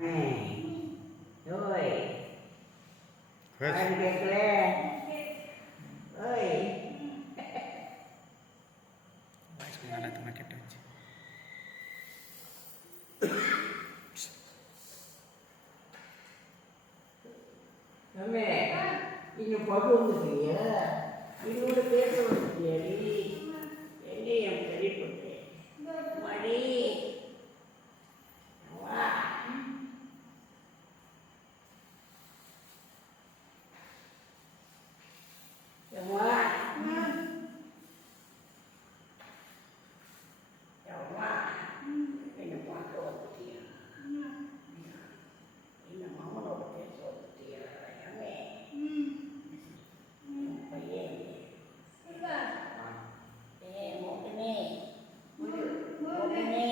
Việc lên. Ơi. நல்லா கெட்ட வச்சு அம்மே இன்னும் பகு வந்துட்டீங்க இன்னொரு பேச வந்துட்டியாடி எங்கே என் பெரிய பொண்ணு மடி வா எம்மா எம்மா என்ன பார்க்க வந்துட்டியா என்ன மாமனோட பேச வந்துட்டியா அம்மே என் பையன் ஏ மோகனே மோகனே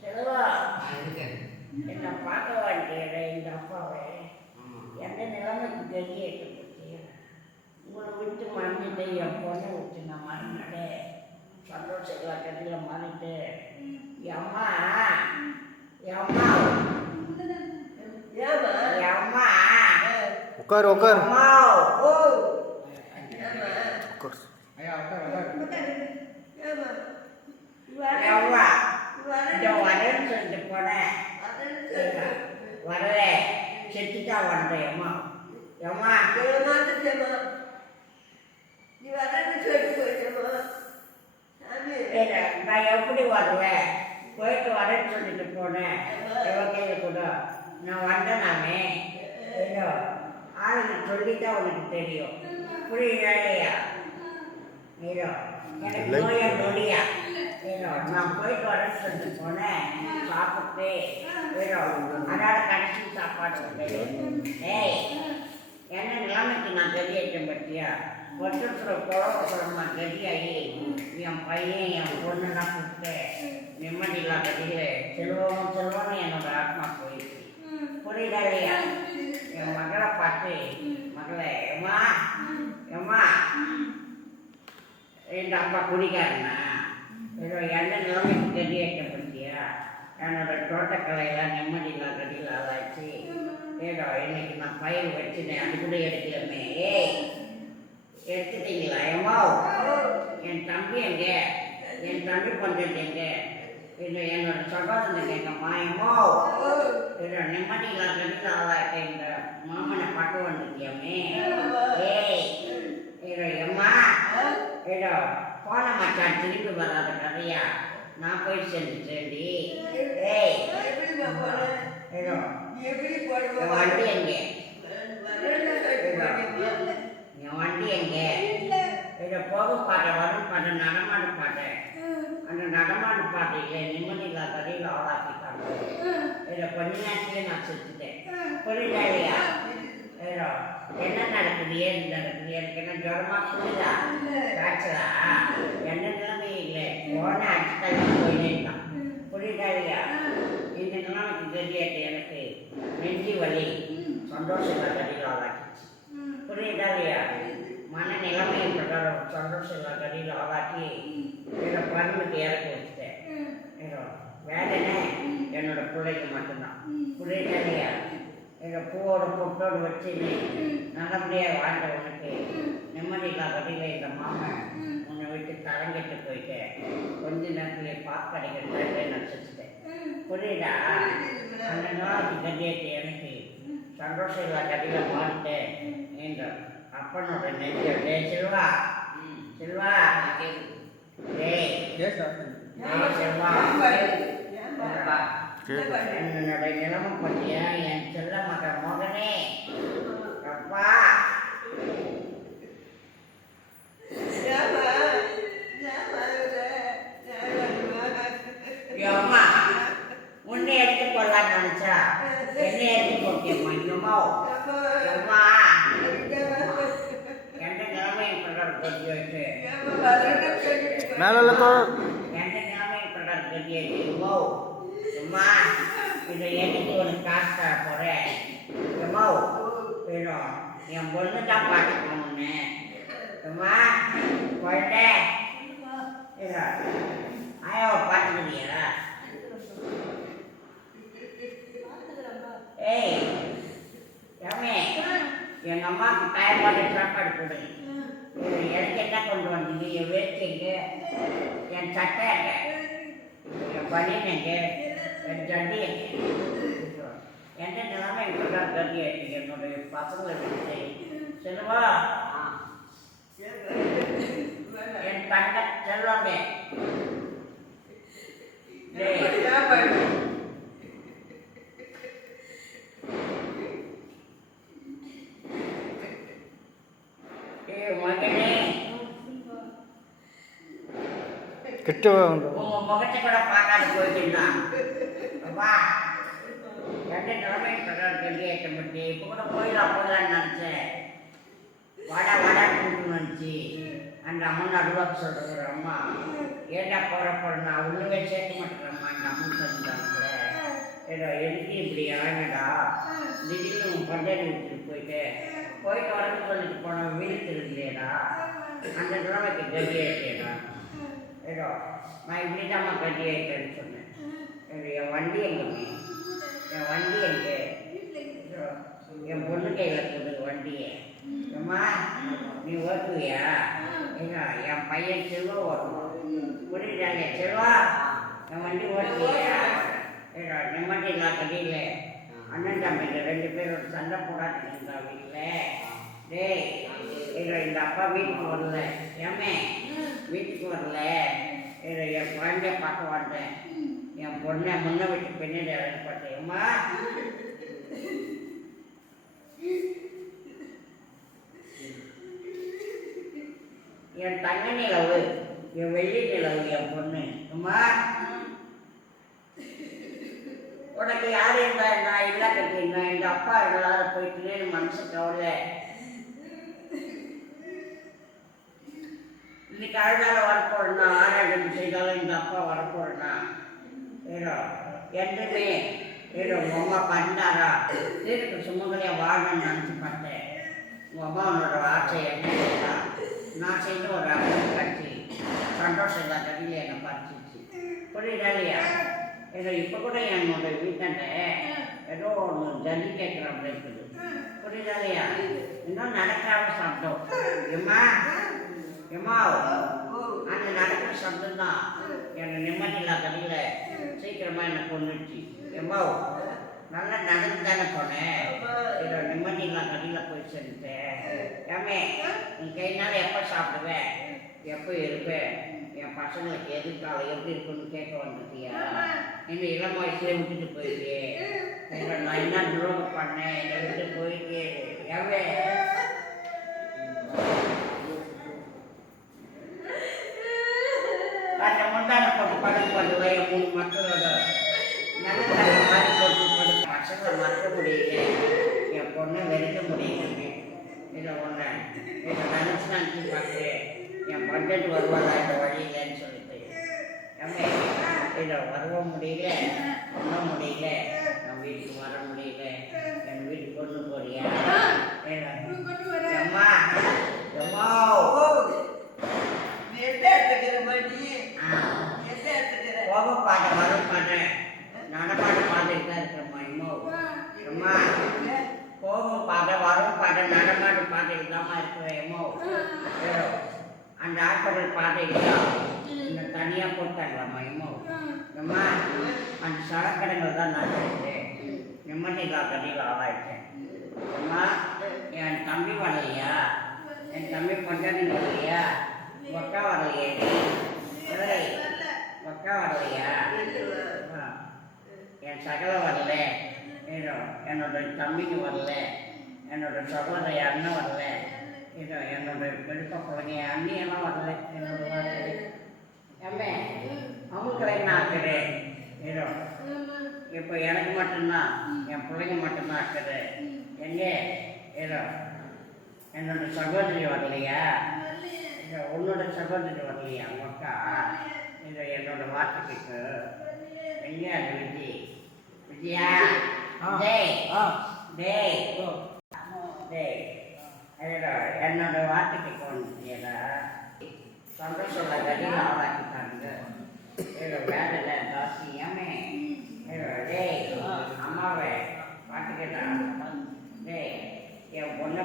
செல்வா என்ன பார்க்க வேண்டியது இந்த அப்பாவை எந்த நிலைமைக்கு தெரியிட்டு பற்றியா உங்களை விட்டு மறந்துட்டு என் பொண்ணை விட்டு நான் மறந்துட்டே சந்தோஷ கட்டில் என் அம்மா என் அம்மா. உட்கார் உட்கார் அம்மா ஓ உட்கார் எவ்வா இந்த வரேன்னு சொல்லிட்டு போனேன் வரல செத்துட்டா வந்தேன் அம்மா அம்மா ஏங்க, நான் எப்படி வருவேன் போயிட்டு வரேன்னு சொல்லிட்டு போனேன் கையில கூட நான் வந்தேனாமே ஐயோ ஆளுங்க சொல்லிட்டா உனக்கு தெரியும். புரியுதா இல்லையா ஐயோ எனக்கு. நோயா நொடியா? ஐயோ நான் போயிட்டு வரேன்னு சொல்லிட்டு போனேன். சாப்பிட்டு அதோட கடைசி சாப்பாடு ஏய் என்ன நிலைமைக்கு நான் கதியாயிட்டேன் பத்தியா வருஷத்தில் குழம்பா கதியாகி என் பையன் என் பொண்ணுலாம் கூப்பிட்டு நிம்மதி இல்லாத கதியில் செல்வம் செல்வம்னு என்னோட ஆத்மா புரியலையா என் மகளை பார்த்து மகளை எம்மா எம்மா. எங்க அப்பா குடிக்காரனா ஏதோ என்ன நிலைமைக்கு கதியாயிட்டேன் பத்தியா என்னோட தோட்டக்கலையெல்லாம் நிம்மதி இல்லாத கதியில் ஆளாச்சு. ஏதோ இன்னைக்கு நான் பயிர் வச்சுனேன் அது கூட எடுக்கலாமே. ஏய் எடுத்துட்டீங்களா எம்மா? என் தம்பி எங்க? என் தம்பி கொஞ்சம் எங்க? இல்லை என்னோட சகோதரன் எங்கம்மா? ஏமோ இதோ நிம்மதி இல்லாத கதியில் ஆளாட்ட இந்த மாமனை பட்டு வந்துட்டியாமே ஏய் எம்மா ஏதோ போன மச்சான் திருப்பி வராத கதையா நான் போய் செஞ்சு ஏய் ஏதோ வண்டி எங்கே என் வண்டி எங்கே இதை போக பாட்டை வரும் பாட்டை நடமாடு பாட்டை அந்த நடமாடு பாட்டையில நிம்மதி இல்லாத கதையில் ஆளாக்கிட்டாங்க கொஞ்ச நேரத்திலே நான் செத்துட்டேன் புரியுதா இல்லையா? ஏதோ என்ன நடக்குது? ஏது நடக்குது எனக்கு என்ன ஜுரமா புரியுதா? காய்ச்சலா? என்ன நிலைமை இல்லை. போன அடிச்சுட்டாங்க போயிட்டேன் புரியுதா இல்லையா? இந்த நிலைமைக்கு தெரியாது. எனக்கு நெஞ்சு வலி. சந்தோஷம் இல்லாத கதையில் ஆளாக்கிச்சு புரியுதா இல்லையா? மன நிலைமை பிரகாரம் சந்தோஷம் இல்லாத கதையில் ஆளாக்கி என்னோட பருவத்தை இறக்கி வச்சுட்டேன். வேதனை என்னோட பிள்ளைக்கு பூவோட பொட்டோடு வச்சு நல்லபடியாக வாழ்ந்த உனக்கு. நிம்மதி இல்லாத கதையில் இந்த மாமன் உன்னை விட்டு தரங்கிட்டு போயிட்டு கொஞ்ச நேரத்திலே பார்க்க கிடைக்கிறத நான் செஞ்சுட்டேன். புரியுதா? அந்த நாளைக்கு கட்டியாச்சு எனக்கு சந்தோஷம் இல்லா கட்டியில் மாறிட்டு எங்க அப்பனோட நெஞ்ச டே செல்வா. செல்வா. டேய். டேய் செல்வா. என்னோட நிலைமை பற்றியா என் செல்ல மகன். மகனே அப்பா. இதை எடுத்து உனக்கு காசு தர போகிறேன் எம்மா போயிடும் என் பொண்ணு தான் பார்த்துக்கணும் ஒன்று எம்மா போயிட்டே. ஆயாவை பார்த்துக்கிறியா? ஏய் ஏமே எங்கள் அம்மாவுக்கு தாய்ப்பாடு சாப்பாடு கொடு. எனக்கு என்ன கொண்டு வந்தீங்க? என் வேஸ்ட் எங்கே என் சட்டை என் பனியன் என் ஜட்டி எங்க எந்த நிலைமை இப்பதான் கதி ஆயிடுச்சு என்னுடைய பசங்களை வச்சு செல்வா என் தங்க செல்வமே டேய், டேய் மகனே கிட்ட ரெண்டு நிலைமை சொல்றாரு கல்வி இப்போ கூட போயிடலாம் போயிடலான்னு நினச்சேன். வாடா கூட்டு அந்த அம்மா நடுவாக்கு சொல்றது அம்மா ஏண்டா போற போறா ஒண்ணுமே சேர்க்க மாட்டேங்கிறம்மா இந்த அம்மா சொல்லிட்டாங்க ஏதோ எதுக்கு இப்படி இறங்கடா திடீர்னு உன் பஞ்சாயத்து வீட்டுக்கு போயிட்டு போயிட்டு வரன்னு சொல்லிட்டு போன வீடு திருந்தியடா அந்த நிலைமைக்கு கல்வி ஏதோ நான் இப்படி தான் கட்டி ஆகிட்டேன்னு சொன்னேன். ஏதோ என் வண்டி எங்கே என் வண்டி எங்கே? என் பொண்ணு கையில் இருக்குது வண்டியை. அம்மா நீ ஓட்டுவியா? ஏங்க என் பையன் செல்வா ஓட்டுவான். புரியுதாங்க செல்வா என் வண்டி ஓட்டுவியா? ஏதோ நிம்மதி நான் கதையில் அண்ணன் தம்பிங்க ரெண்டு பேரும் சண்டை போடாட்டு இருந்தா வீட்டில். டேய் ஏதோ இந்த அப்பா வீட்டுக்கு வரல. ஏமே வீட்டுக்கு வரல. ஏதோ என் குழந்தைய பார்க்க வந்தேன் என் பொண்ணை முன்ன விட்டு பின்னாடி இறக்கப்பட்டேன் அம்மா என் தங்க நிலவு என் வெள்ளி நிலவு என் பொண்ணு. அம்மா உனக்கு யார் இருந்தா நான் இல்லை கட்டிருந்தா இந்த அப்பா இல்லாத போயிட்டுனே மனசு கவலை. இன்னைக்கு அழுதால வரப்போடனா ஆராய்ச்சி செய்தாலும் இந்த அப்பா வரப்போடனா ஏதோ என்றுமே ஏதோ உங்க அம்மா பண்ணாரா? தீர்க்க சுமங்கலியா வாழணும்னு நினச்சி பார்த்தேன். உங்கள் அம்மா உன்னோட ஆசை என்ன நான் செய்த ஒரு அழகு கட்சி. சந்தோஷம் தான் கடையில் என்னை பறிச்சிச்சு புரியுதா இல்லையா? ஏதோ இப்போ கூட என்னோட வீட்டாண்ட ஏதோ ஒன்று ஜல்லி கேட்குற அப்படி இருக்குது. புரியுதா இல்லையா? இன்னும் நடக்காத சப்தம் எம்மா எம்மா அந்த நடக்கிற சப்தம் தான் எனக்கு நிம்மதி இல்லாத கடையில் சீக்கிரமாக என்னை கொண்டுச்சு எம்மா நல்லா நடந்து தானே போனேன் ஏதோ நிம்மதி இல்லாத கடையில் போய் சேர்ந்துட்டேன் ஏமே நீ கைனால எப்போ சாப்பிடுவேன் எப்போ இருப்பேன் என் பசங்களுக்கு எதிர்காலம் எப்படி இருக்குன்னு கேட்க வந்துட்டியா என்ன இளம் வயசுல விட்டுட்டு போயிட்டு நான் என்ன துரோகம் பண்ணேன்? என்னை விட்டு போயிட்டு ஏவே அந்த முந்தான போட்டு படுக்க என் மூணு மக்களோட நல்ல மாதிரி போட்டு பசங்களை மறக்க முடியல. என் பொண்ணை வெறுக்க முடியல. இதை ஒன்று இதை நினச்சி நினச்சி என் பட்ஜெட் வருவாதா இந்த வழியிலன்னு சொல்லிட்டு. ஏமே இதை வரவும் முடியல ஒன்றும் முடியல. நம்ம வீட்டுக்கு வர முடியல என் வீட்டுக்கு கொண்டு போறியா அம்மா அம்மா போக பாட்ட வர பாட்டேன் நடப்பாட்டு பாட்டுட்டு தான் இருக்கிறம்மா இன்னும் அம்மா போகும் பாட்ட வரும் பாட்ட நடமாட்டு பாட்டுட்டு தான்மா இருக்கிறேன் எம்மோ ஏதோ அந்த பாட்டுட்டு தான் இந்த தனியாக போட்டாங்களாம்மா எம்மோ அம்மா அந்த சரக்கடைகள் தான் நான் இருக்கேன் நிம்மதி கடையில் ஆளாயிட்டேன். அம்மா என் தம்பி வரலையா? என் தம்பி பொண்டாட்டி வரலையா? ஒக்கா வரலையே ஒக்கா வரலையா. என் சகல வரல. என்னோட தம்பிக்கு வரல. என்னோட சகோதரி அண்ணன் வரல. ஏதோ என்னோட பெருப்ப குழந்தை என் அண்ணி எல்லாம் வரல என்னோட வரல ஏமே அவங்களுக்கு என்ன ஆக்குது ஏதோ இப்போ எனக்கு மட்டும்தான் என் பிள்ளைங்க மட்டும்தான் ஆக்குது எங்கே ஏதோ என்னோட சகோதரி வரலையா இல்லை உன்னோட சகோதரி வரலையா அக்கா இது என்னோட வார்த்தைக்கு எங்கே அது விஜி விஜயா ஆ. டேய் டேய் என்னோட வார்த்தைக்கு போனீங்களா சொல்ல சொல்ல கடையில் ஆளாக்கிட்டாங்க வேலையில ஜாஸ்தியாமே டேய் அம்மாவை பாட்டு கேட்டான் என் பொண்ணை